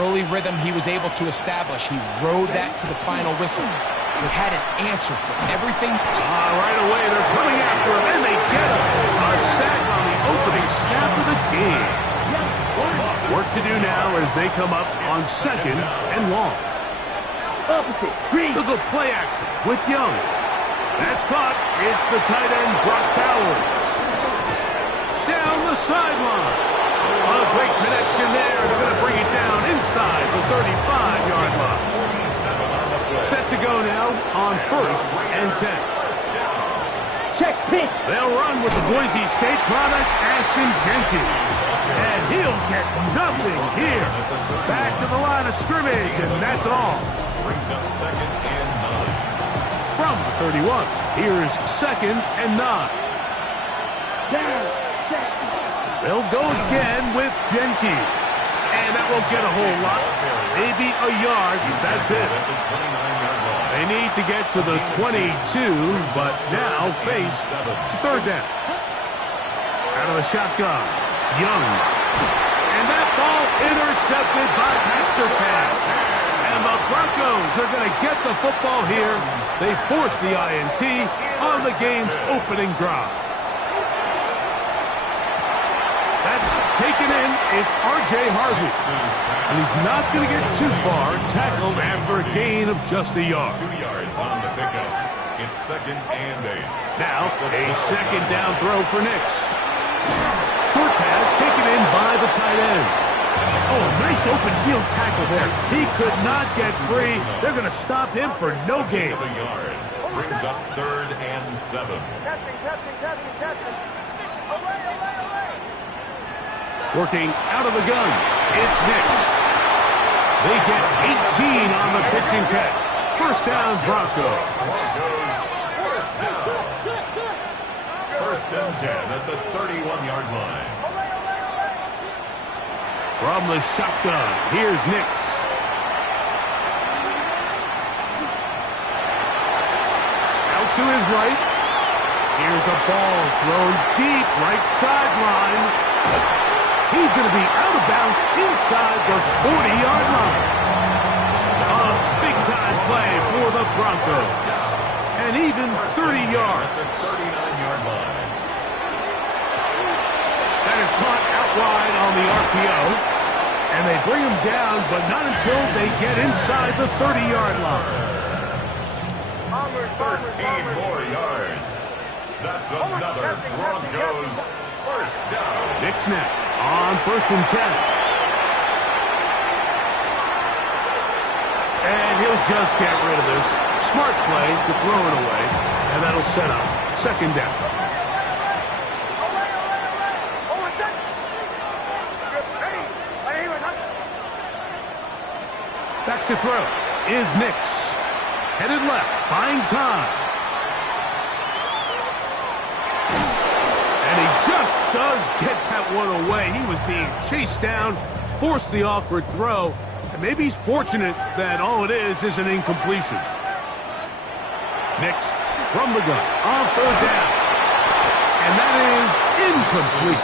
early rhythm he was able to establish. He rode that to the final whistle. They had an answer for everything. Right away, they're coming after him, and they get him. A sack on the opening snap of the game. Work to do now as they come up on 2nd and long. Look at play action with Young. That's caught. It's the tight end, Brock Bowers. Down the sideline. A great connection there. They're going to bring it down inside the 35-yard line. Set to go now on 1st and 10. Check pitch. They'll run with the Boise State product, Ashton Jeanty. And he'll get nothing here. Back to the line of scrimmage, and that's all. Brings up 2nd and 9. From the 31, here's 2nd and 9. Down. They'll go again with Jeanty. And that won't get a whole lot. Maybe a yard. That's it. They need to get to the 22, but now face 3rd down. Out of the shotgun, Young. And that ball intercepted by Pat Surtain. And the Broncos are going to get the football here. They force the INT on the game's opening drive. That's taken in. It's R.J. Harvey. And he's not going to get too far. Tackled after a gain of just a yard. 2 yards on the pickup. It's 2nd and 8. Now, a 2nd down throw for Nix. Short pass taken in by the tight end. Oh, nice open field tackle there. He could not get free. They're going to stop him for no gain. A yard. Brings up 3rd and 7. Captain. Working out of the gun, it's Nix. They get 18 on the pitch and catch. 1st down, Broncos. First down. 1st and 10 at the 31-yard line. From the shotgun, here's Nix. Out to his right. Here's a ball thrown deep right sideline. He's going to be out of bounds inside the 40-yard line. A big-time play for the Broncos. And even 30 yards. At the 39-yard line. That is caught out wide on the RPO. And they bring him down, but not until they get inside the 30-yard line. 13 more yards. That's another Broncos first down. Nix now on 1st and 10. And he'll just get rid of this. Smart play to throw it away. And that'll set up 2nd down. Back to throw is Nix. Headed left, buying time. And he just does get that one away. He was being chased down, forced the awkward throw, and maybe he's fortunate that all it is an incompletion. Nix from the gun on 3rd down. And that is incomplete.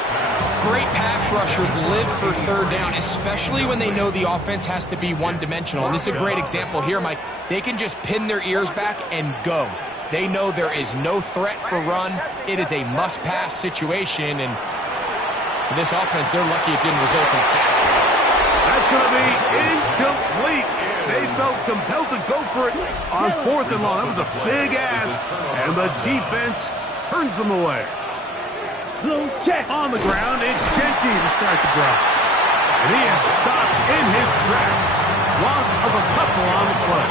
Great pass rushers live for 3rd down, especially when they know the offense has to be one-dimensional. And this is a great example here, Mike. They can just pin their ears back and go. They know there is no threat for run. It is a must-pass situation, and for this offense, they're lucky it didn't result in a sack. That's going to be incomplete. They felt compelled to go for it on 4th and long. That was a big ask, and the defense turns them away. On the ground, it's Jeanty to start the drive. And he is stopped in his tracks. Loss of a couple on the play.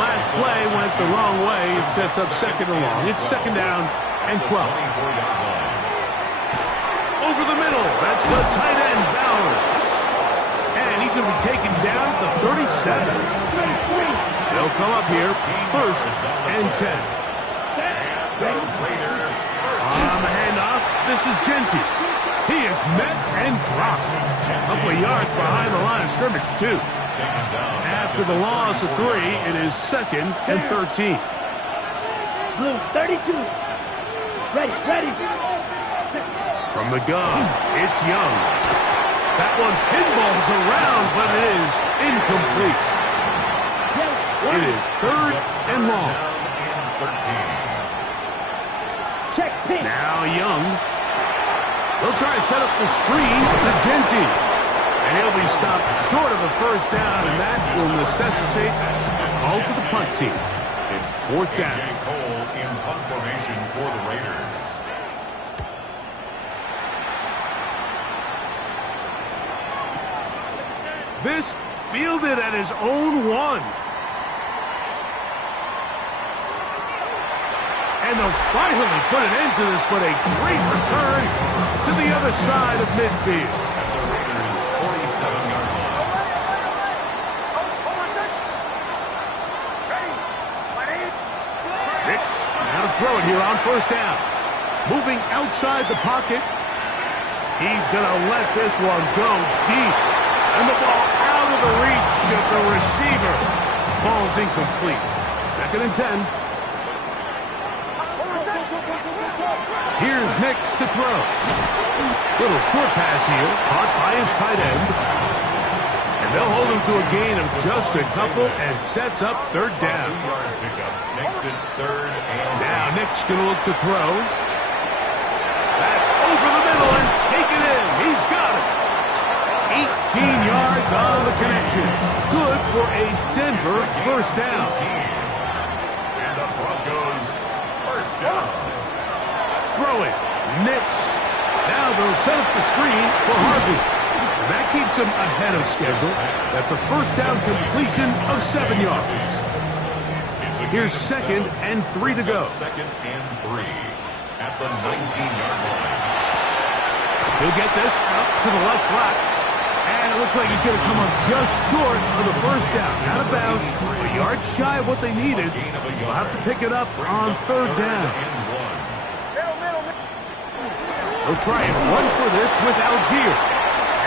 Last play went the wrong way. It sets up 2nd and long. It's 2nd down and 12. Over the middle, that's the tight end, Bowers. And he's going to be taken down at the 37. They'll come up here, 1st and 10. On the handoff, this is Jeanty. He is met and dropped. A couple of yards behind the line of scrimmage, too. After the loss of 3, it is 2nd and 13. Blue, 32. Ready. From the gun, it's Young. That one pinballs around, but it is incomplete. It is third and long. Check pitch. Now Young. They'll try to set up the screen to Genty. And he'll be stopped short of a first down, and that will necessitate a call to the punt team. It's fourth down. A.J. Cole in punt formation for the Raiders. This fielded at his own one. And they'll finally put an end to this, but a great return to the other side of midfield. At the Raiders' 47-yard line. Nix now to throw it here on first down. Moving outside the pocket. He's going to let this one go deep. And the ball out of the reach of the receiver. Ball's incomplete. Second and 10. Here's Nix to throw. Little short pass here, caught by his tight end. And they'll hold him to a gain of just a couple and sets up third down. 2-yard pickup makes it third and Now Nick's going to look to throw. That's over the middle and taken in. He's got it. 18 yards on the connection. Good for a Denver first down. And the Broncos first down. Throwing. Nix. Now they'll set up the screen for Harvey. And that keeps him ahead of schedule. That's a first down completion of 7 yards. Here's second and 3 to go. Second and 3 at the 19-yard line. He'll get this out to the left flat. And it looks like he's going to come up just short of the first down. Out of bounds, a yard shy of what they needed. They'll have to pick it up on third down. They'll try and run for this with Algier.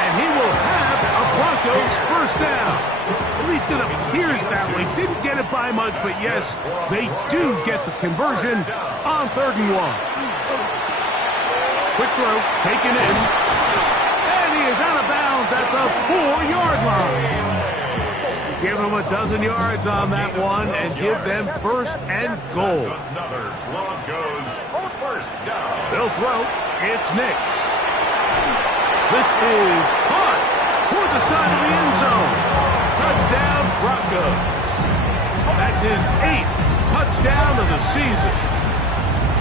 And he will have a Broncos first down. At least it appears that way. Didn't get it by much, but yes, they do get the conversion on third and 1. Quick throw, taken in. And he is out of bounds at the 4-yard line. Give them a dozen yards on that one and give them first and goal. Another Broncos first down. They'll throw. It's Nix. This is caught towards the side of the end zone. Touchdown, Broncos. That's his 8th touchdown of the season.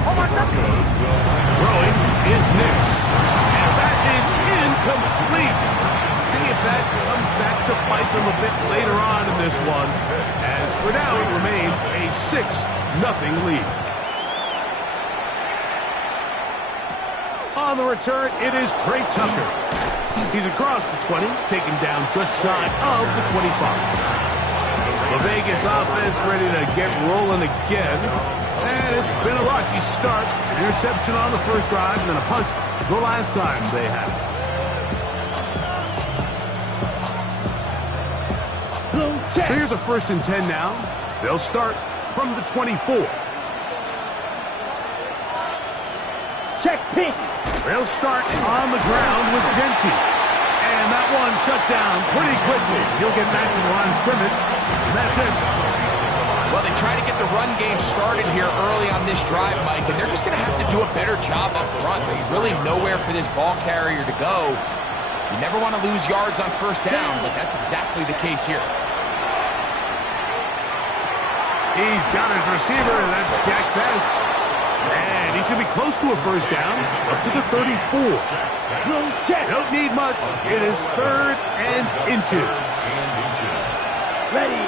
Broncos will Throwing is Nix. And that is incomplete. See if that comes back to bite them a bit later on in this one. As for now, it remains a 6-0 lead. On the return, it is Trey Tucker. He's across the 20, taken down just shy of the 25. The Vegas offense ready to get rolling again. And it's been a rocky start. An interception on the first drive and then a punt the last time they had it. So here's a first and 10 now. They'll start from the 24. Check pitch. They'll start on the ground with Genty. And that one shut down pretty quickly. He'll get back to the line of scrimmage. And that's it. Well, they try to get the run game started here early on this drive, Mike, and they're just going to have to do a better job up front. There's really nowhere for this ball carrier to go. You never want to lose yards on first down, but that's exactly the case here. He's got his receiver, and that's Jack Best. And he's going to be close to a first down, up to the 34. Don't need much. It is third and inches. Ready.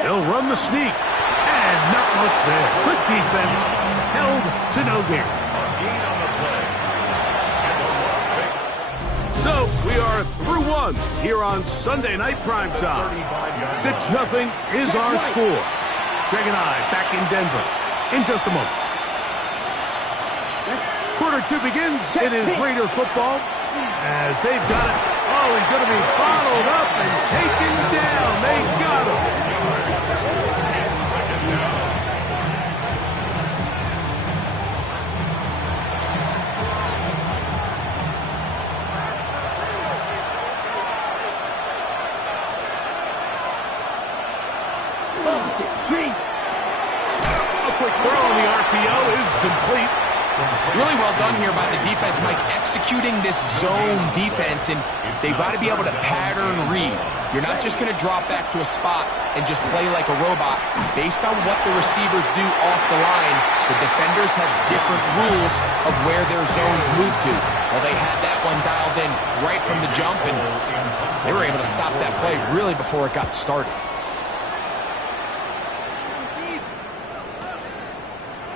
They'll run the sneak. And not much there. Good defense. Held to no gain. So, we are through one here on Sunday Night Primetime. 6-0 is our score. Greg and I back in Denver in just a moment. Quarter 2 begins. It is Raider football as they've got it. Oh, he's going to be bottled up and taken down. They got him. Three. A quick throw on the RPO is complete. Really well done here by the defense, Mike, executing this zone defense, and they've got to be able to pattern read. You're not just going to drop back to a spot and just play like a robot. Based on what the receivers do off the line, the defenders have different rules of where their zones move to. Well, they had that one dialed in right from the jump, and they were able to stop that play really before it got started.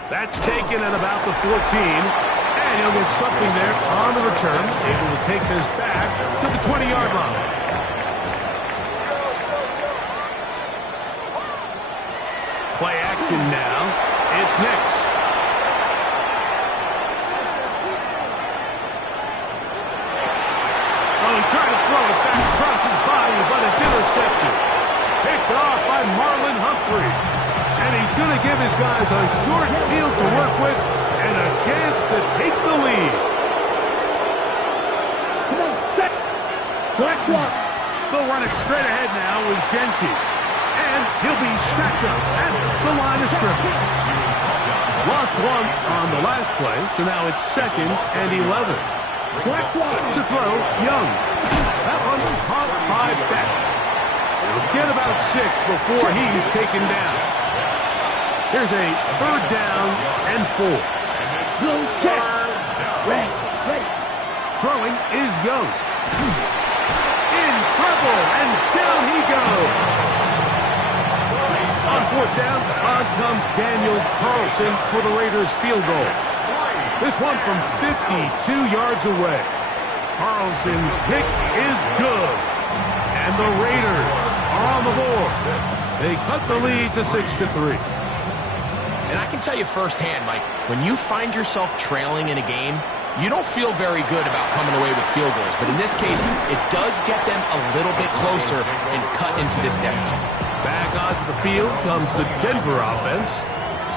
That's taken at about the 14. And he'll get something there on the return. Able to take this back to the 20-yard line. Play action now. It's Nix. Oh, he tried to throw it back across his body, but it's intercepted. Picked off by Marlon Humphrey. And he's going to give his guys a short field to work with and a chance to take the lead. Come on, set. Black one. They'll run it straight ahead now with Genty. And he'll be stacked up at the line of scrimmage. Lost one on the last play, so now it's 2nd and 11. Black one. To throw, Young. That one caught by Beck. He'll get about 6 before he's taken down. Here's a 3rd down and 4. Zone check. Red. Throwing is Young. In trouble, and down he goes. On 4th down, on comes Daniel Carlson for the Raiders field goal. This one from 52 yards away. Carlson's kick is good. And the Raiders are on the board. They cut the lead to 6-3. And I can tell you firsthand, Mike, when you find yourself trailing in a game, you don't feel very good about coming away with field goals. But in this case, it does get them a little bit closer and cut into this deficit. Back onto the field comes the Denver offense.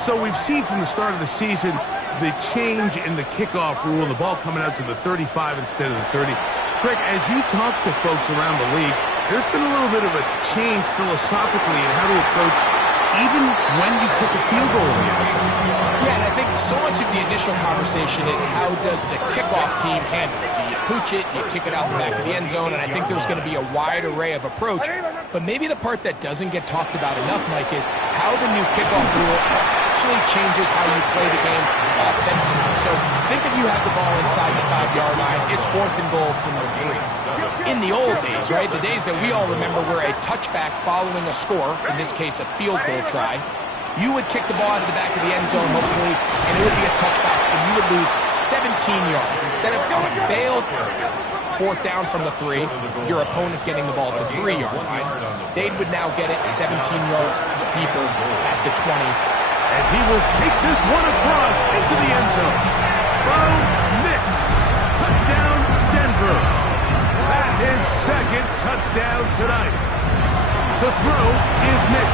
So we've seen from the start of the season the change in the kickoff rule, the ball coming out to the 35 instead of the 30. Greg, as you talk to folks around the league, there's been a little bit of a change philosophically in how to approach even when you kick a field goal in the NFL. Yeah, and I think so much of the initial conversation is how does the kickoff team handle it? Do you pooch it? Do you kick it out the back of the end zone? And I think there's going to be a wide array of approach. But maybe the part that doesn't get talked about enough, Mike, is how the new kickoff rule actually changes how you play the game offensively. So think if you have the ball inside the 5-yard line, it's 4th and goal from the 3. In the old days, right, the days that we all remember were a touchback following a score, in this case a field goal try, you would kick the ball out of the back of the end zone, hopefully, and it would be a touchback, and you would lose 17 yards. Instead of on a failed 4th down from the 3, your opponent getting the ball at the 3-yard line, they would now get it 17 yards deeper at the 20. And he will take this one across into the end zone. Bo Nix. Touchdown, Denver. That is 2nd touchdown tonight. To throw is Nix.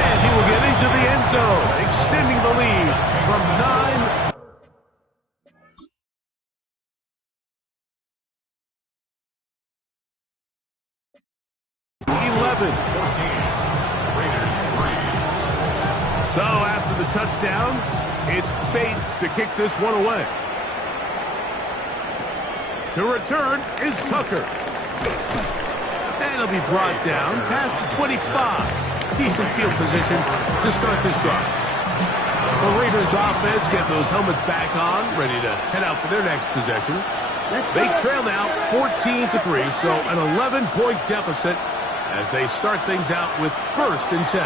And he will get into the end zone, extending the lead from 9. So after the touchdown, it's Bates to kick this one away. To return is Tucker. And he'll be brought down past the 25. Decent field position to start this drive. The Raiders offense get those helmets back on, ready to head out for their next possession. They trail now 14-3, so an 11-point deficit as they start things out with 1st and 10.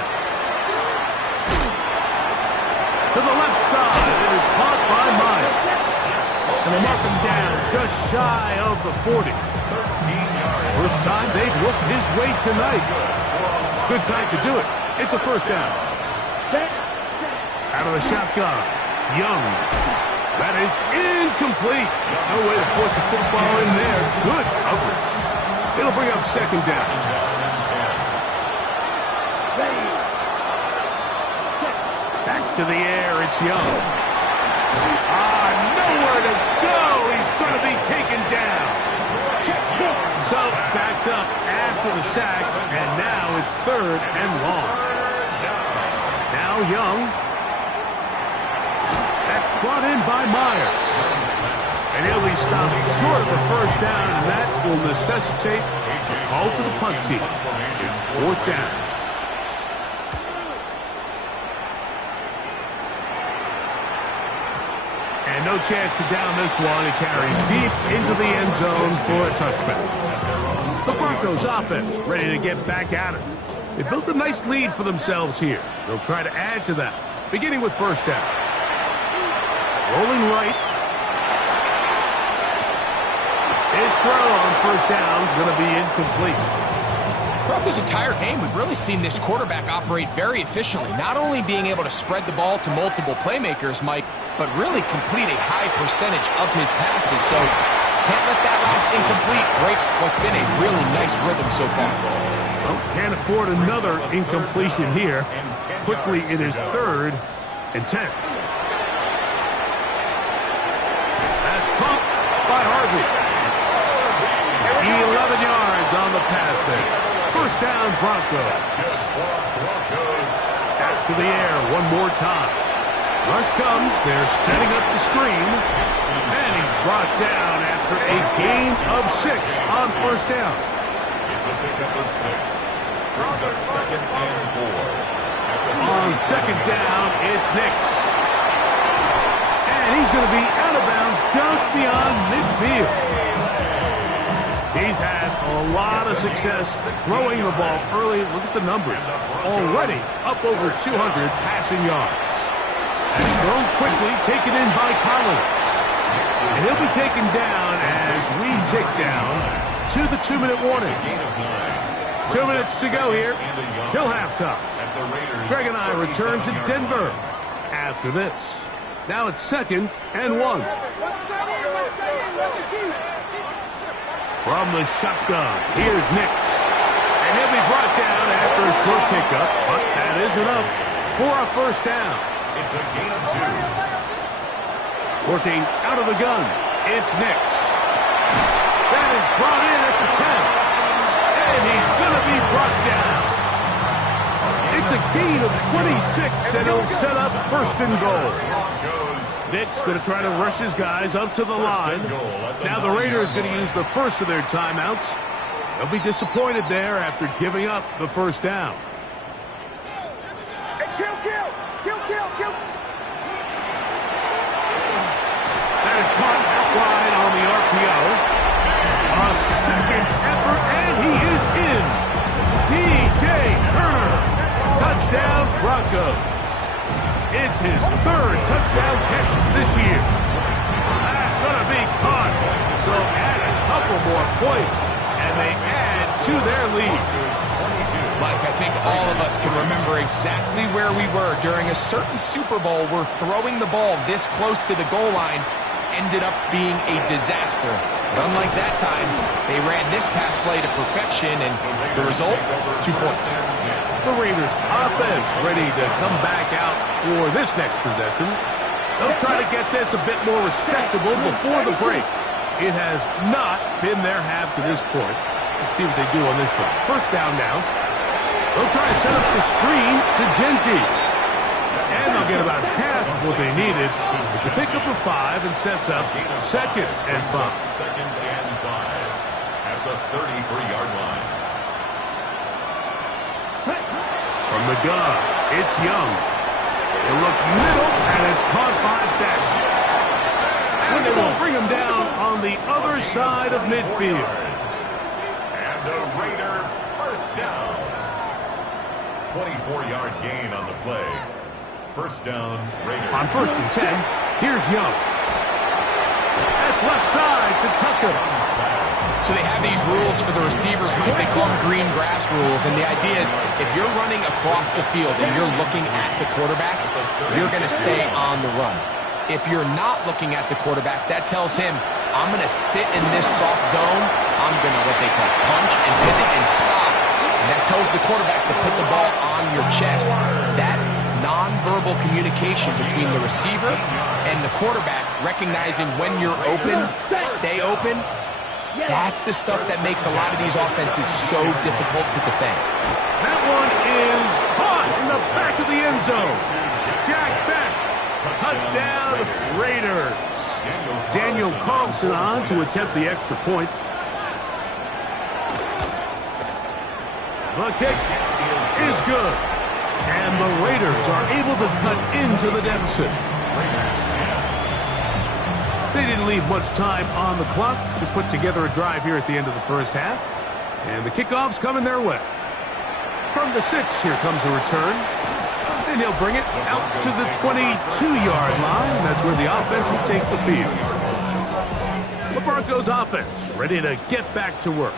To the left side, it is caught by Miles. And they mark him down just shy of the 40. First time they've looked his way tonight. Good time to do it. It's a 1st down. Out of the shotgun, Young. That is incomplete. No way to force the football in there. Good coverage. It'll bring up 2nd down. Back to the air, it's Young. Nowhere to go. He's going to be taken down. So, backed up after the sack, and now it's 3rd and long. Now Young. That's brought in by Myers. And he'll be stopped short of the first down, and that will necessitate a call to the punt team. It's 4th down. And no chance to down this one. It carries deep into the end zone for a touchback. The Broncos offense ready to get back at it. They built a nice lead for themselves here. They'll try to add to that, beginning with first down. Rolling right. His throw on first down is going to be incomplete. Throughout this entire game, we've really seen this quarterback operate very efficiently, not only being able to spread the ball to multiple playmakers, Mike, but really complete a high percentage of his passes. So can't let that last incomplete break what's been a really nice rhythm so far. Well, can't afford another incompletion here. Quickly, it is 3rd and 10. That's pumped by Harvey. 11 yards on the pass there. First down, Broncos. Back to the air one more time. Rush comes. They're setting up the screen. And he's brought down after a gain of 6 on first down. It's a pickup of 6. Brings up 2nd and 4. On second down, it's Nix. And he's going to be out of bounds just beyond midfield. He's had a lot of success throwing the ball early. Look at the numbers. Already up over 200 passing yards. And thrown quickly, taken in by Collins. And he'll be taken down as we tick down to the 2-minute warning. 2 minutes to go here till halftime. Greg and I return to Denver after this. Now it's 2nd and 1. From the shotgun, here's Nix. And he'll be brought down after a short pickup, but that is enough for a first down. It's a gain of 2. Working out of the gun, it's Nix. That is brought in at the 10. And he's going to be brought down. It's a gain of 26, and he'll set up 1st and goal. Nick's going to try to rush his guys up to the line. Now the Raiders going to use the first of their timeouts. They'll be disappointed there after giving up the first down. That is caught out wide on the RPO. A second effort, and he is in. DJ Turner. Touchdown, Broncos. It's his 3rd touchdown catch this year. That's going to be caught. So add a couple more points, and they add to their lead. Mike, I think all of us can remember exactly where we were during a certain Super Bowl where throwing the ball this close to the goal line ended up being a disaster. But unlike that time, they ran this pass play to perfection, and the result, 2 points. The Raiders offense ready to come back out for this next possession. They'll try to get this a bit more respectable before the break. It has not been their half to this point. Let's see what they do on this drive. First down now. They'll try to set up the screen to Genty. And they'll get about half of what they needed. It's a pickup of 5 and sets up 2nd and 5. 2nd and 5 at the 33-yard line. From the gun, it's Young. They look middle, and it's caught by Besh. And they will bring him down on the other side of midfield. And the Raider first down. 24-yard gain on the play. First down, Raiders. On 1st and 10, here's Young. That's left side to Tucker. So they have these rules for the receivers, Mike. They call them green grass rules. And the idea is if you're running across the field and you're looking at the quarterback, you're going to stay on the run. If you're not looking at the quarterback, that tells him, I'm going to sit in this soft zone. I'm going to, what they call, punch and pivot and stop. And that tells the quarterback to put the ball on your chest. That nonverbal communication between the receiver and the quarterback, recognizing when you're open, stay open, that's the stuff that makes a lot of these offenses so difficult to defend. That one is caught in the the back of the end zone. Jack Bech, touchdown Raiders. Daniel Carlson on to attempt the extra point. The kick is good. And the Raiders are able to cut into the deficit. They didn't leave much time on the clock to put together a drive here at the end of the first half. And the kickoff's coming their way. From the 6, here comes a return. And he'll bring it out to the 22-yard line. That's where the offense will take the field. The Broncos offense ready to get back to work.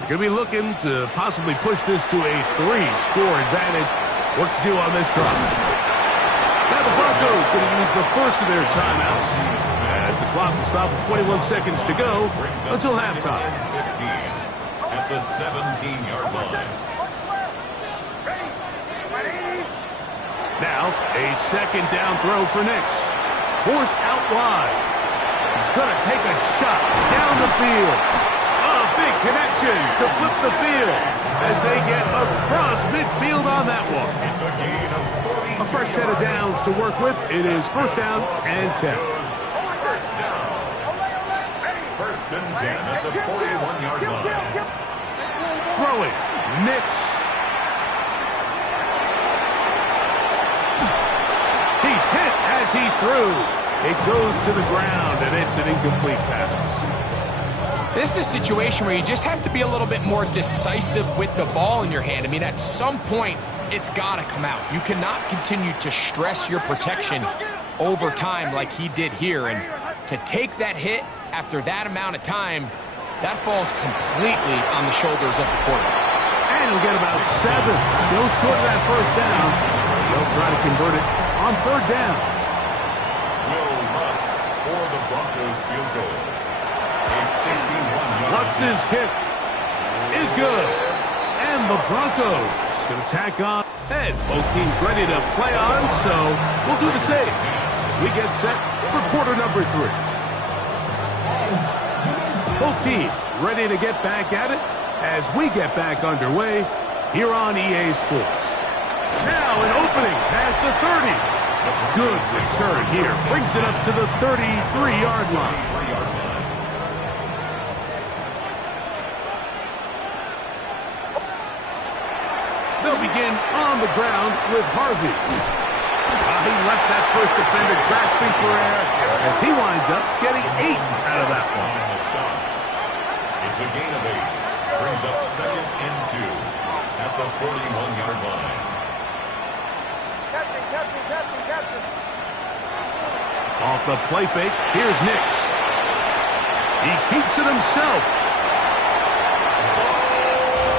They're going to be looking to possibly push this to a 3-score advantage. What to do on this drive. Now the Broncos going to use the first of their timeouts as the clock will stop with 21 seconds to go until halftime. 15 at the 17-yard line. Now a second down throw for Nix. Forced out wide. He's going to take a shot down the field. A big connection to flip the field as they get across midfield on that one. It's a gain of 40. A fresh set of downs to work with. It is first down and 10. First down. First and 10 at the 41-yard line. Throwing. Nix. He's hit as he threw. It goes to the ground, and it's an incomplete pass. This is a situation where you just have to be a little bit more decisive with the ball in your hand. I mean, at some point, it's got to come out. You cannot continue to stress your protection over time like he did here. And to take that hit after that amount of time, that falls completely on the shoulders of the quarterback. And he'll get about 7. Still short of that first down. They'll try to convert it on third down. Will Lutz for the Broncos field goal. A 51-yard. Lutz's kick is good. And the Broncos going to tack on. And both teams ready to play on, so we'll do the same as we get set for quarter number 3. Both teams ready to get back at it as we get back underway here on EA Sports. Now an opening past the 30. Good return here. Brings it up to the 33-yard line. They'll begin on the ground with Harvey. He left that first defender grasping for air as he winds up getting 8 out of that one. It's a gain of 8. Brings up second and 2 at the 41-yard line. Off the play fake, here's Nix. He keeps it himself.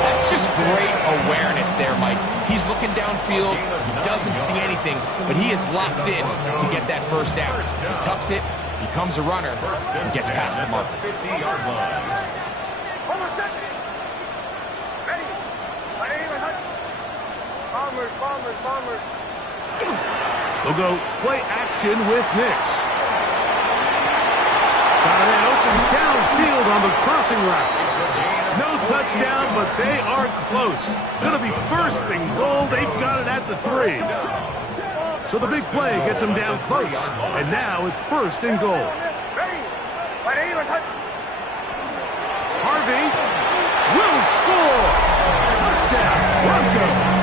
That's just great awareness there, Mike. He's looking downfield. He doesn't see anything, but he is locked in to get that first down. He tucks it, becomes a runner, and gets past the marker. 50-yard line. Bombers. They'll go play action with Nix. Got it open downfield on the crossing route. No touchdown, but they are close. Going to be first and goal. They've got it at the 3. So the big play gets them down close. And now it's first and goal. Harvey will score. Touchdown, Broncos.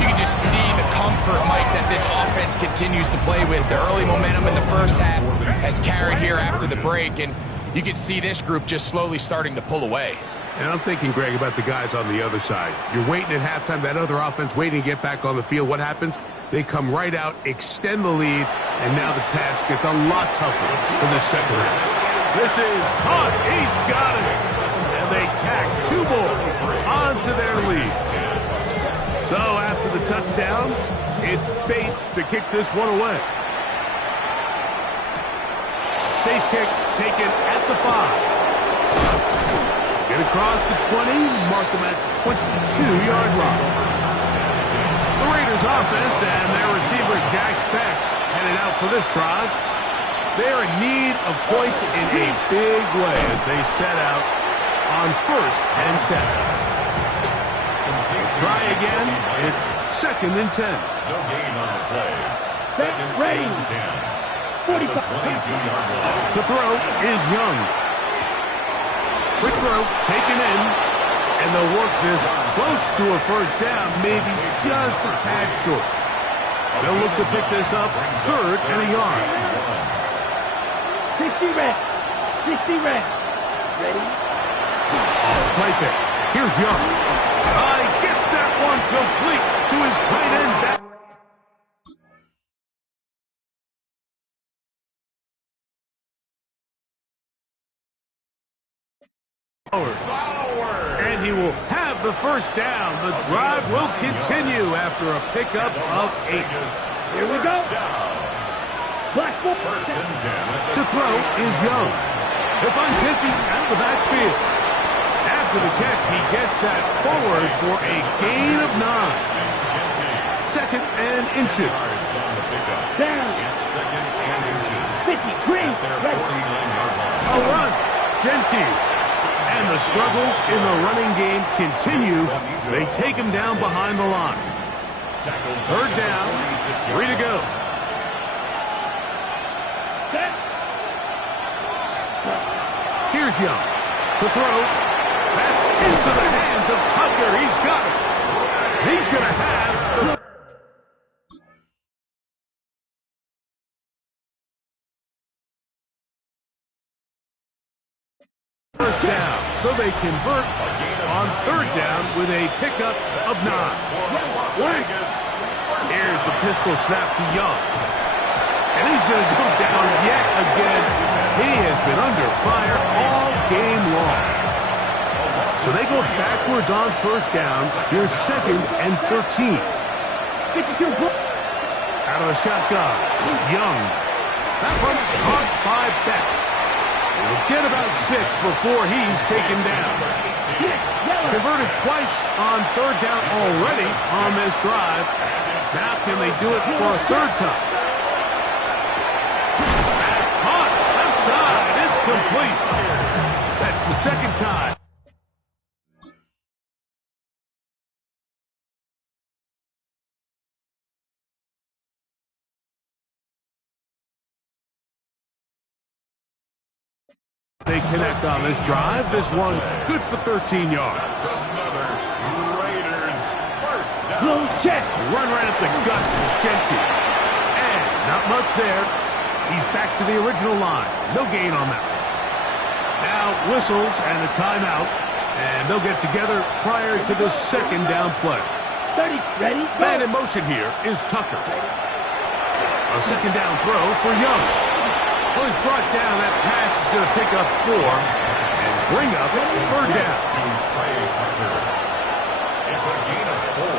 You can just see the comfort, Mike, that this offense continues to play with. The early momentum in the first half has carried here after the break, and you can see this group just slowly starting to pull away. And I'm thinking, Greg, about the guys on the other side. You're waiting at halftime, that other offense waiting to get back on the field. What happens? They come right out, extend the lead, and now the task gets a lot tougher for the second half. This is caught. He's got it. And they tack 2 more onto their lead. So after the touchdown, it's Bates to kick this one away. Safe kick taken at the 5. Get across the 20, mark them at the 22-yard line. The Raiders offense and their receiver Jack Bech headed out for this drive. They're in need of points in a big way as they set out on first and 10. try again. It's 2nd and 10. No gain on the play. Set, ready. 10. 45. 22-yard line. To throw is Young. Quick throw, taken in. And they'll work this close to a first down, maybe just a tad short. They'll look to pick this up 3rd and a yard. 60 red. 60 red. Ready? Play pick. Here's Young. Gets that one complete to his tight end back. And he will have the first down. The drive will continue after a pickup of 8. Here we go. Black ball. First and 10. To throw is Young. If I'm Genty out of the backfield. After the catch, he gets that forward for a gain of 9. 2nd and inches. Yards on the pickup. Down. It's 2nd and inches. 50. Green. Their Ready. 49-yard line. A run. Genty. And the struggles in the running game continue. They take him down behind the line. Tackled 3rd down. 3 to go. Set. Here's Young. To throw. That's into the hands of Tucker. He's got it. He's going to have the first down. So they convert on 3rd down with a pickup of 9. Here's the pistol snap to Young. And he's going to go down yet again. He has been under fire all game long. So they go backwards on 1st down. Here's 2nd and 13. 52. Out of the shotgun. Young. That one caught by Beck. He'll get about 6 before he's taken down. Converted twice on 3rd down already on this drive. Now can they do it for a 3rd time? That's caught. Left side. It's complete. That's the 2nd time. They connect on this drive. This one good for 13 yards. Another Raiders first down. Blue check. Run right up the gut for Genty. And not much there. He's back to the original line. No gain on that. Now whistles and a timeout. And they'll get together prior to the 2nd down play. 30. Ready? Man Go. in motion here is Tucker. A 2nd down throw for Young. Well, he's brought down. That pass is going to pick up 4 and bring up 3rd down. To Trey Tucker. It's a gain of 4.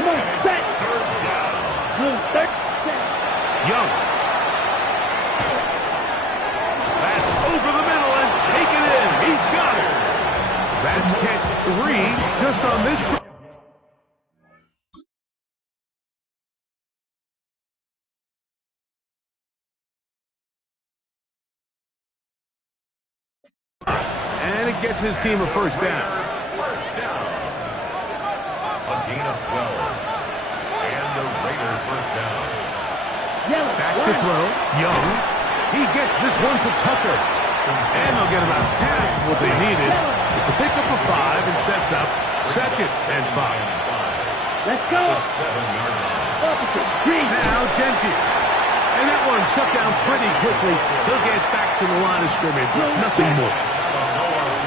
Come on. Set. 3rd down. Blue. Set. Young. That's over the middle and taken in. He's got it. That's catch 3 just on this drive. And it gets his team a first down. First down. A gain of 12. And the Raider first down. Yellow. Back to throw. Young. He gets this one to Tucker. And they'll get about half what they needed. It's a pickup of 5 and sets up 2nd and 5. Let's go. 7-yard line. Opposite. Green. Now Genty. And that one shut down pretty quickly. They'll get back to the line of scrimmage. Nothing more.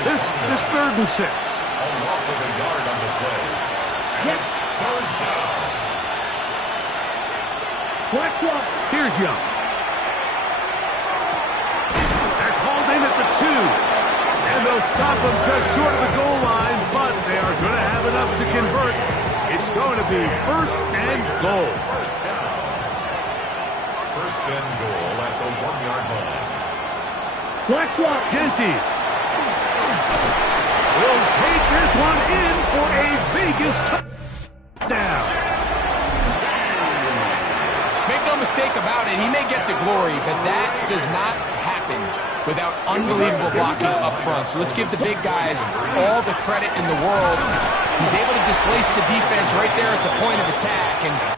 This 3rd and 6. A loss of a yard on the play. And Yes. it's 3rd down. Black clock. Here's Young. That's hauled in at the 2. And they'll stop him just short of the goal line, but they are going to have enough to convert. It's going to be 1st and goal. First down. First and goal at the 1-yard line. Black clock. Genty will take this one in for a Vegas touchdown. Make no mistake about it, he may get the glory, but that does not happen without unbelievable blocking up front. So let's give the big guys all the credit in the world. He's able to displace the defense right there at the point of attack. And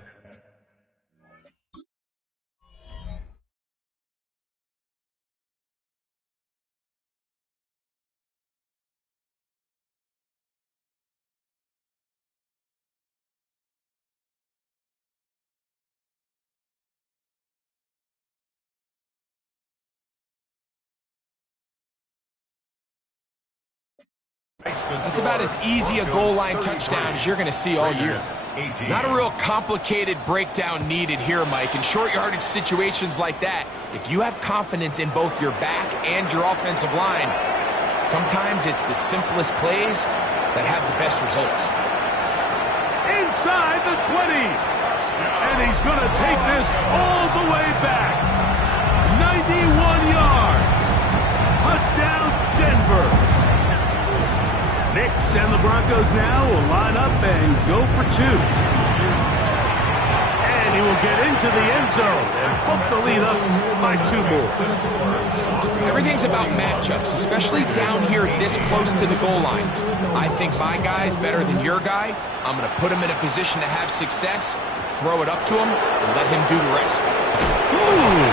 it's about as easy a goal line touchdown as you're going to see all year. Not a real complicated breakdown needed here, Mike. In short yardage situations like that, if you have confidence in both your back and your offensive line, sometimes it's the simplest plays that have the best results. Inside the 20. And he's going to take this all the way back. 91 yards. Touchdown, Denver. Knicks and the Broncos now will line up and go for two. And he will get into the end zone and pump the lead up by 2 more. Everything's about matchups, especially down here this close to the goal line. I think my guy's better than your guy. I'm going to put him in a position to have success, throw it up to him, and let him do the rest. Ooh.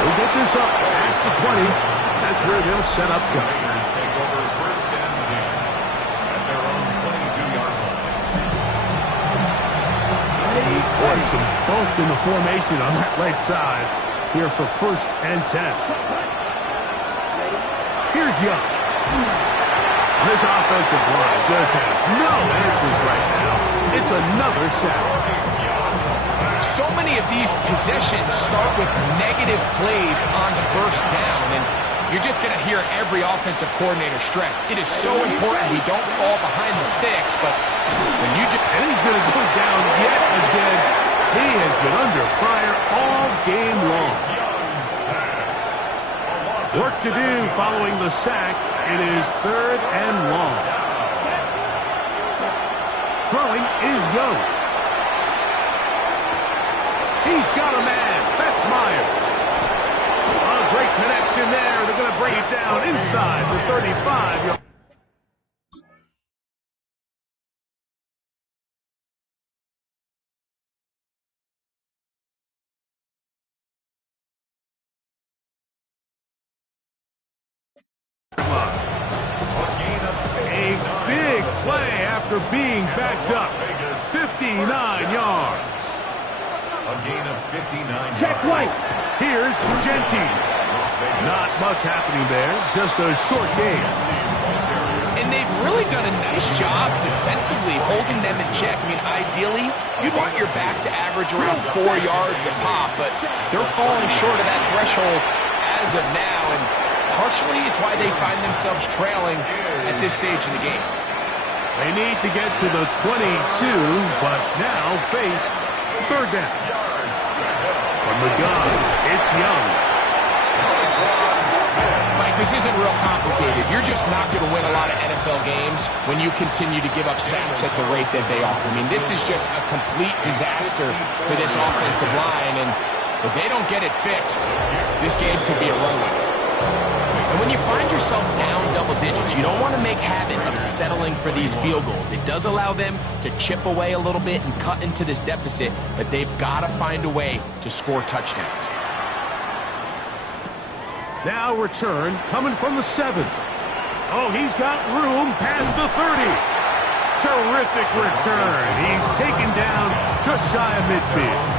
He'll get this up past the 20. That's where they'll set up shop. Boy, some bulk in the formation on that right side here for 1st and 10. Here's Young. This offensive line just has no answers right now. It's another sack. So many of these possessions start with negative plays on 1st down, and you're just going to hear every offensive coordinator stress. It is so important we don't fall behind the sticks, but when you just... And he's going to go down yet again. He has been under fire all game long. Work to do following the sack. It is 3rd and long. Throwing is Young. He's got a man. That's Myers. A great connection there. They're going to bring it down inside the 35. A big play after being backed up. 59 yards. A gain of 59 Check yards. right. Here's Genty. Not much happening there. Just a short game. And they've really done a nice job defensively holding them in check. I mean, ideally, you'd want your back to average around 4 yards a pop, but they're falling short of that threshold as of now, and partially it's why they find themselves trailing at this stage in the game. They need to get to the 22, but now face 3rd down. From the gun, it's Young. Mike, this isn't real complicated. You're just not going to win a lot of NFL games when you continue to give up sacks at the rate that they are. I mean, this is just a complete disaster for this offensive line, and if they don't get it fixed, this game could be a runaway. And when you find yourself down double digits, you don't want to make habit of settling for these field goals. It does allow them to chip away a little bit and cut into this deficit, but they've got to find a way to score touchdowns. Now return coming from the 7th. Oh, he's got room past the 30. Terrific return. He's taken down just shy of midfield.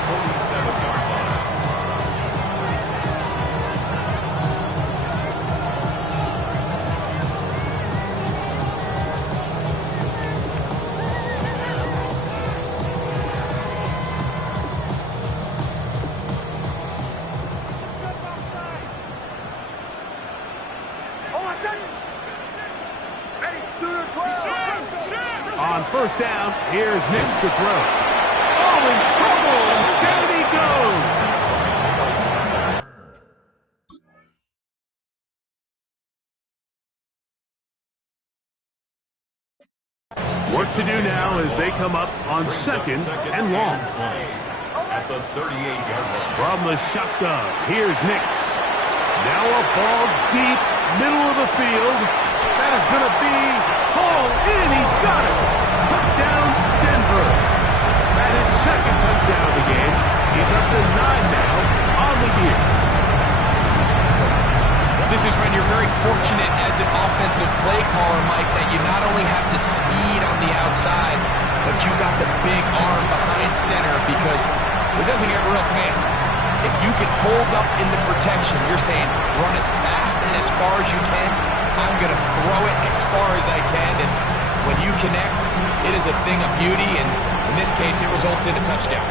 On 1st down, here's Nix to throw. Oh, in trouble, and down he goes. Work to do now as they come up on 2nd and long. At the 38-yard line. From the shotgun, here's Nix. Now a ball deep, middle of the field. That is going to be hauled in. He's got it. This is when you're very fortunate as an offensive play caller, Mike, that you not only have the speed on the outside, but you got the big arm behind center, because it doesn't get real fancy. If you can hold up in the protection, you're saying run as fast and as far as you can. I'm going to throw it as far as I can, and when you connect, it is a thing of beauty, and in this case, it results in a touchdown.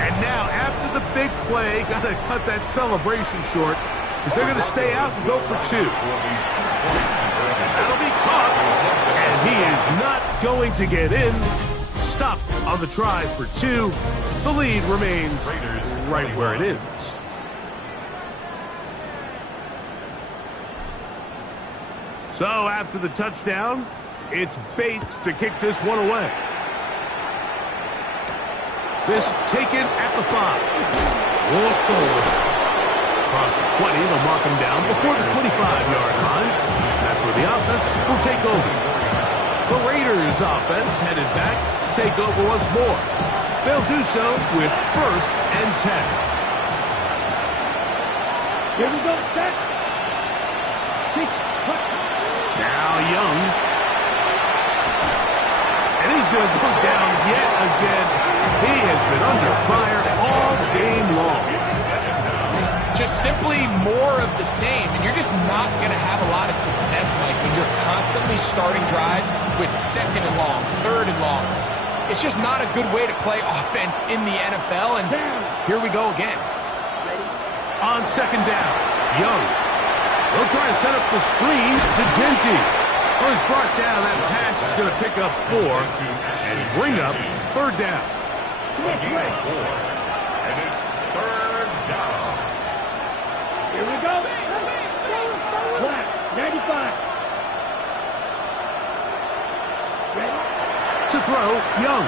And now, after the big play, got to cut that celebration short, because they're going to stay out and go for two. That'll be caught, and he is not going to get in. Stopped on the try for two. The lead remains right where it is. So after the touchdown, it's Bates to kick this one away. This taken at the 5. Walk forward. Across the 20, they'll mark him down before the 25-yard line. That's where the offense will take over. The Raiders offense headed back to take over once more. They'll do so with 1st and 10. Here we go, set. 6, cut. Now Young. And he's going to go down yet again. He has been under fire all game long. Just simply more of the same, and you're just not going to have a lot of success, Mike, when you're constantly starting drives with 2nd and long, 3rd and long. It's just not a good way to play offense in the NFL, and here we go again. On 2nd down, Young. They'll try to set up the screen to Genty. First brought down, that pass is going to pick up 4 and bring up 3rd down. Gain of 4. And it's 3rd down. Here we go. Flat, 95. Ready? To throw, Young.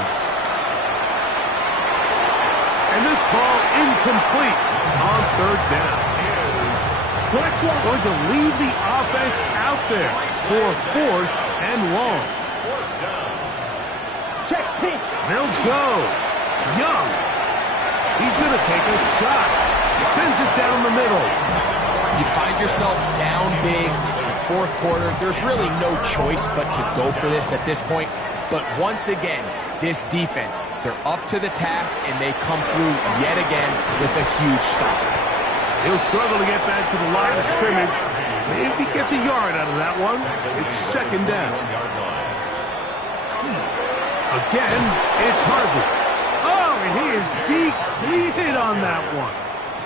And this ball incomplete on 3rd down. Going to leave the offense out there for 4th and long. Check pitch. They'll go. Young. He's going to take a shot. He sends it down the middle. You find yourself down big. It's the 4th quarter. There's really no choice but to go for this at this point. But once again, this defense, they're up to the task, and they come through yet again with a huge stop. He'll struggle to get back to the line of scrimmage. Maybe gets a yard out of that one. It's 2nd down. Again, it's Harvey. Oh, and he is depleted on that one.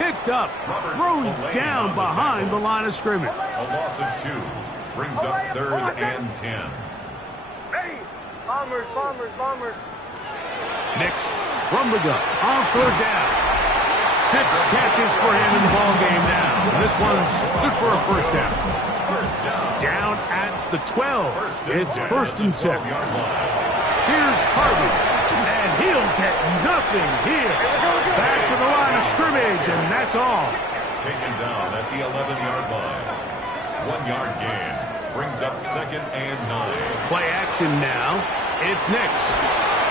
Picked up, thrown down behind the line of scrimmage. A loss of 2 brings up 3rd and 10. Ready? Bombers, bombers, bombers. Nix from the gun on 3rd down. 6 catches for him in the ball game now. This one's good for a 1st down. Down at the 12. It's 1st and 10. Here's Harvey, and he'll get nothing here. Back to the line of scrimmage, and that's all. Taken down at the 11-yard line. 1-yard gain brings up 2nd and 9. Play action now. It's Nix.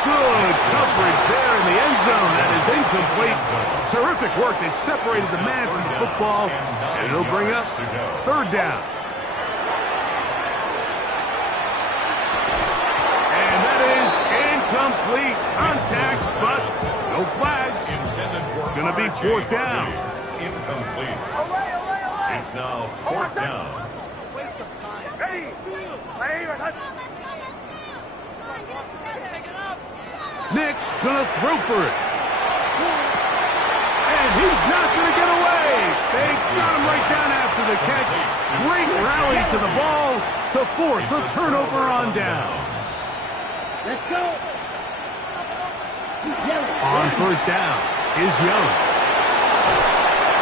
Good coverage there in the end zone. That is incomplete. Terrific work. They separated the man from the football, and it'll bring up 3rd down. And that is incomplete. Contact, but no flags. It's going to be 4th down. Incomplete. It's now 4th down. Ready? Nix gonna throw for it. And he's not gonna get away. They got him right down after the catch. Great rally to the ball to force a turnover on down. Let's go. On 1st down is Young.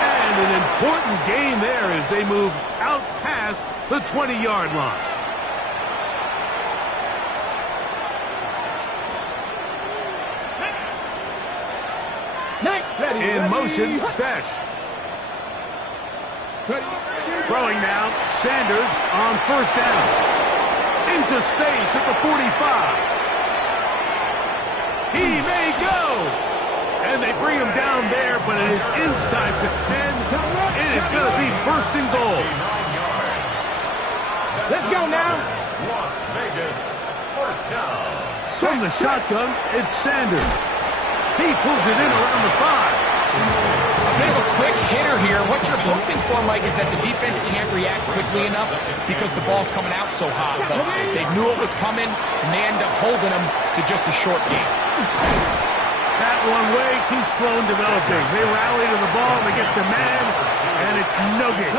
And an important gain there as they move out past the 20-yard line. In motion, Besh. Throwing now, Sanders on 1st down. Into space at the 45. He may go. And they bring him down there, but it is inside the 10. It is going to be first and goal. Let's go now. Las Vegas, first down. From the shotgun, it's Sanders. He pulls it in around the 5. A bit of a quick hitter here. What you're hoping for, Mike, is that the defense can't react quickly enough because the ball's coming out so hot. But they knew it was coming, and they end up holding them to just a short game. That one way too slow in developing. They rally to the ball, they get the man, and it's no game.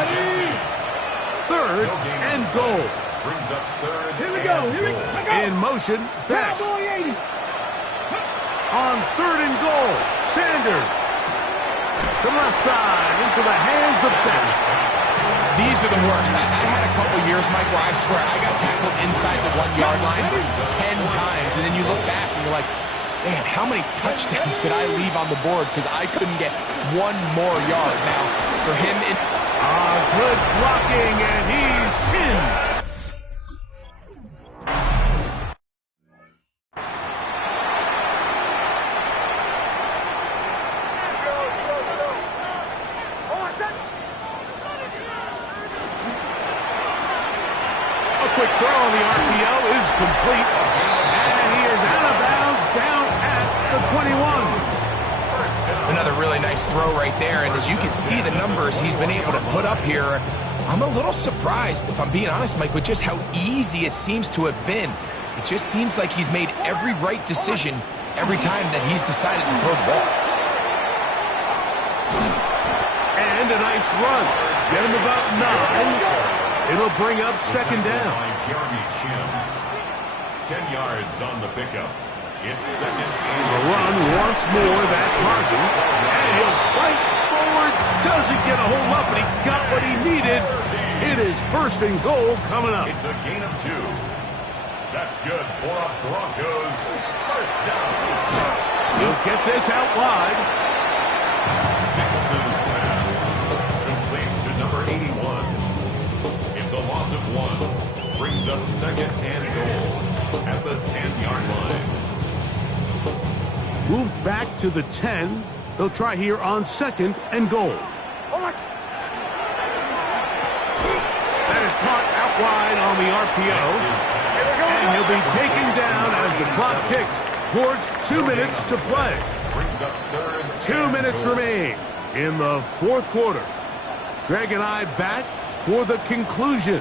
Third and goal. Brings up third. Here we go. Here we go. In motion, Besh. Cowboy 80. On third and goal, Sanders. The left side into the hands of Besh. These are the worst. I had a couple years, Mike, where I swear I got tackled inside the 1-yard line 10 times, and then you look back and you're like, man, how many touchdowns did I leave on the board because I couldn't get one more yard? Now, for him, good blocking, and he's in. A quick throw on the RPO is complete, and he is out of bounds down at the 21. another really nice throw right there, and as you can see the numbers he's been able to put up here, I'm a little surprised, if I'm being honest, Mike, with just how easy it seems to have been. It just seems like he's made every right decision every time that he's decided to throw the ball. And a nice run. Get him about 9. It'll bring up second down. Jeremy Chim. 10 yards on the pickup. It's second. The run once more. That's Harvey. And he'll fight forward. Doesn't get a whole lot, but he got what he needed. It is first and goal coming up. It's a gain of 2. That's good for a Broncos first down. He'll get this out wide. Mixes pass. Complete to number 81. It's a loss of 1. Brings up second and goal at the 10-yard line. Moved back to the 10. They'll try here on second and goal. That is caught out wide on the RPO. And he'll be taken down as the clock ticks towards 2 minutes to play. Brings up third. 2 minutes remain in the fourth quarter. Greg and I back for the conclusion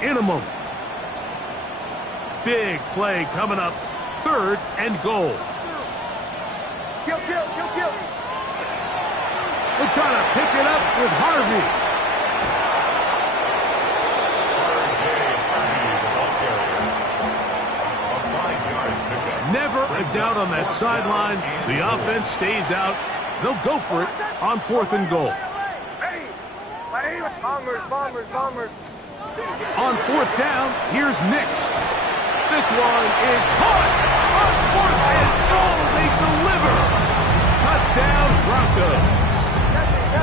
in a moment. Big play coming up. Third and goal. Kill. They're trying to pick it up with Harvey. Never a doubt on that sideline. The offense stays out. They'll go for it on fourth and goal. Bombers. On fourth down, here's Nix. This one is caught. On fourth and goal, they deliver. Touchdown, Broncos.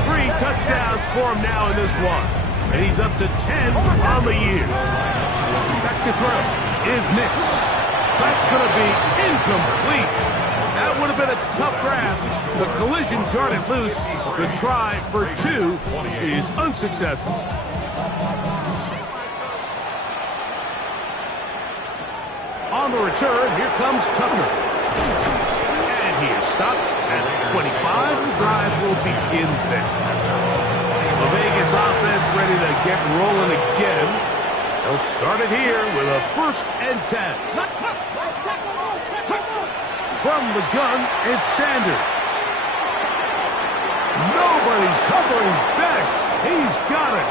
3 touchdowns for him now in this one. And he's up to 10 on the year. Back to throw is Nix. That's going to be incomplete. That would have been a tough grab. The collision jarred it loose. The try for 2 is unsuccessful. On the return, here comes Tucker. And he is stopped at 25. The drive will begin there. The Vegas offense ready to get rolling again. They'll start it here with a 1st and 10. From the gun, it's Sanders. Nobody's covering Besh. He's got it.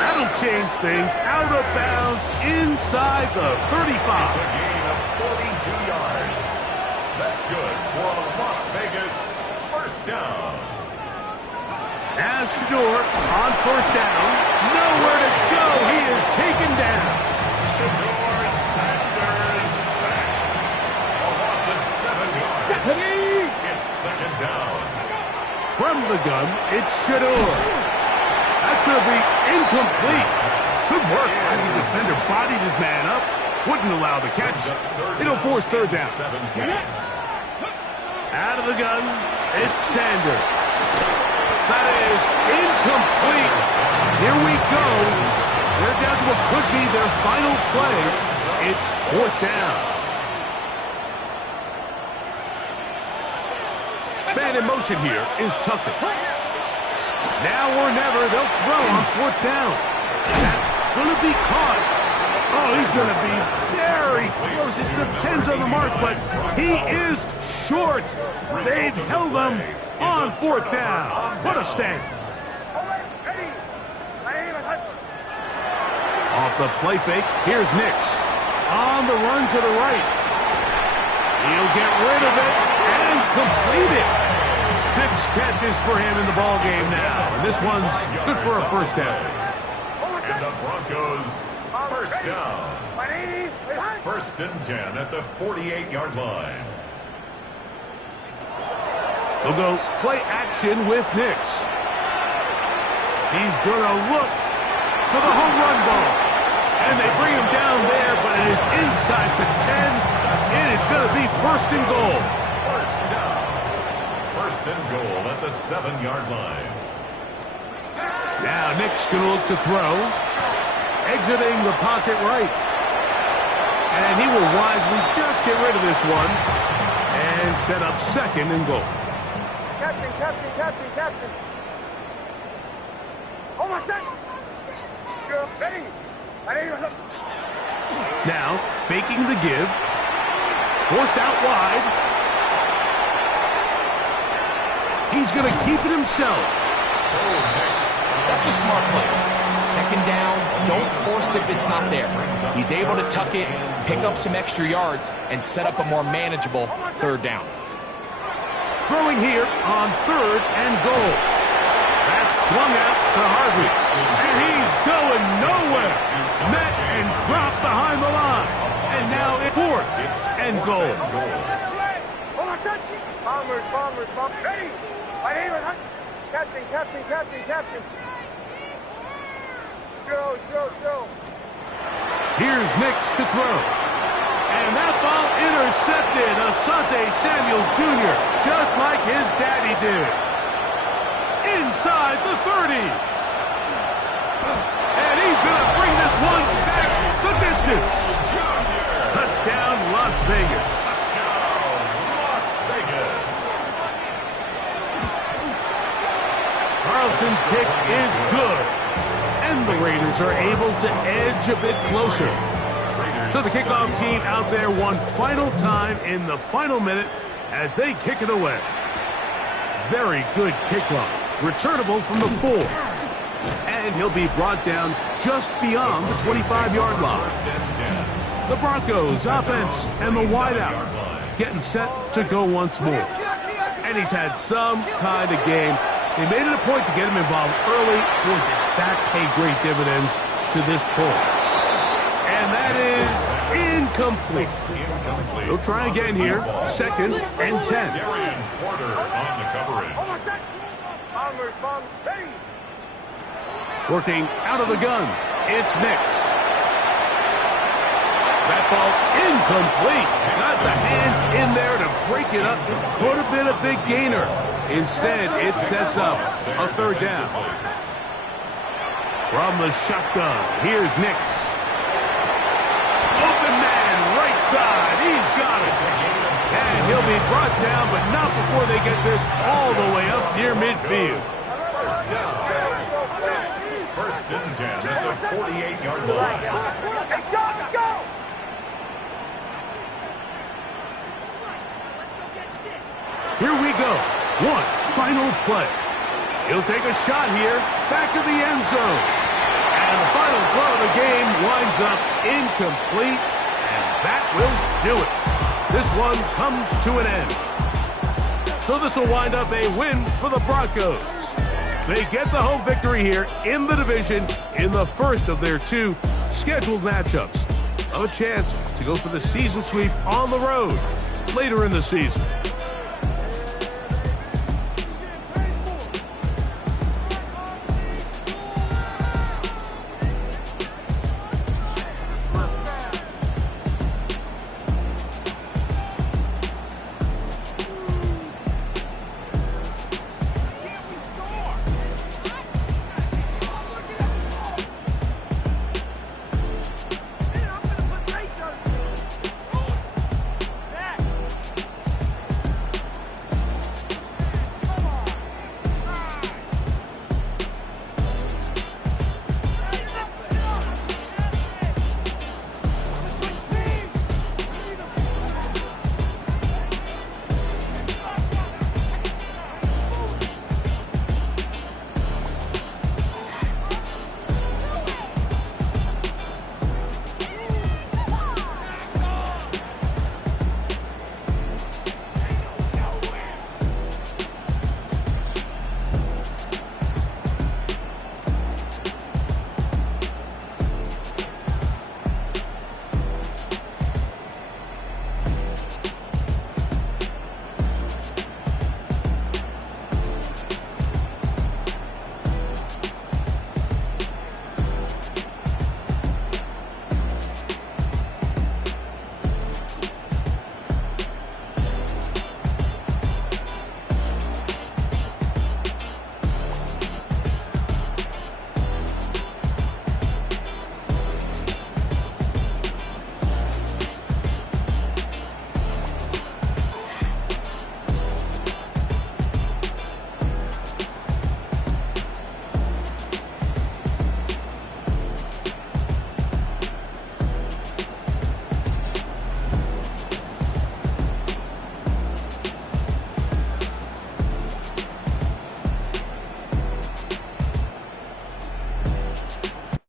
That'll change things. Out of bounds inside the 35. It's a gain of 42 yards. That's good for a Las Vegas first down. As Shador on 1st down. Nowhere to go. He is taken down. Shador Sanders sacked. A loss of 7 yards. It's second down. From the gun, it's Shador. That's going to be incomplete. Good work. The defender bodied his man up. Wouldn't allow the catch. It'll force 3rd down. 17. Out of the gun, it's Sanders. That is incomplete. Here we go. They're down to what could be their final play. It's 4th down. Man in motion here is Tucker. Now or never, they'll throw on 4th down. That's going to be caught. Oh, he's going to be very close. It depends on the mark, but he is short. They've held him on 4th down. What a stand. Off the play fake, here's Nix. On the run to the right. He'll get rid of it and complete it. 6 catches for him in the ball game now. And this one's good for a 1st down. And the Broncos, 1st down. 1st and 10 at the 48-yard line. They'll go play action with Nix. He's going to look for the home run ball. And they bring him down there, but it is inside the 10. It is going to be 1st and goal. 1st down. 1st and goal at the 7-yard line. Now Nix going to look to throw. Exiting the pocket right. And he will wisely just get rid of this one. And set up 2nd and goal. Captain. Almost set. Ready. Now, faking the give. Forced out wide. He's going to keep it himself. That's a smart play. 2nd down, don't force it if it's not there. He's able to tuck it, pick up some extra yards, and set up a more manageable 3rd down. Throwing here on 3rd and goal. That's swung out to Harvey. And he's going nowhere. Met and dropped behind the line. And now it's 4th and goal. Bombers. Ready. Captain. Throw. Here's Nix to throw. And that ball intercepted. Asante Samuel Jr., just like his daddy did. Inside the 30. And he's going to bring this one back the distance. Touchdown, Las Vegas. Carlson's kick is good. And the Raiders are able to edge a bit closer. So the kickoff team out there one final time in the final minute as they kick it away. Very good kickoff. Returnable from the 4. And he'll be brought down just beyond the 25-yard line. The Broncos offense and the wideout getting set to go once more. And he's had some kind of game. They made it a point to get him involved early. Boy, did that pay great dividends to this point. And that is incomplete. They'll try again here. 2nd and 10. Darian Porter on the coverage. Bombers. Ready. Working out of the gun. It's Nix. That ball incomplete. Got the hands in there to break it up. Could have been a big gainer. Instead, it sets up a 3rd down. From the shotgun, here's Nix. Open man, right side. He's got it. And he'll be brought down, but not before they get this all the way up near midfield. 1st down. 1st and 10 at the 48-yard line. Hey, Sean, let's go. Here we go. One final play. He'll take a shot here, back to the end zone. And the final throw of the game winds up incomplete, and that will do it. This one comes to an end. So this will wind up a win for the Broncos. They get the home victory here in the division in the first of their 2 scheduled matchups. A chance to go for the season sweep on the road later in the season.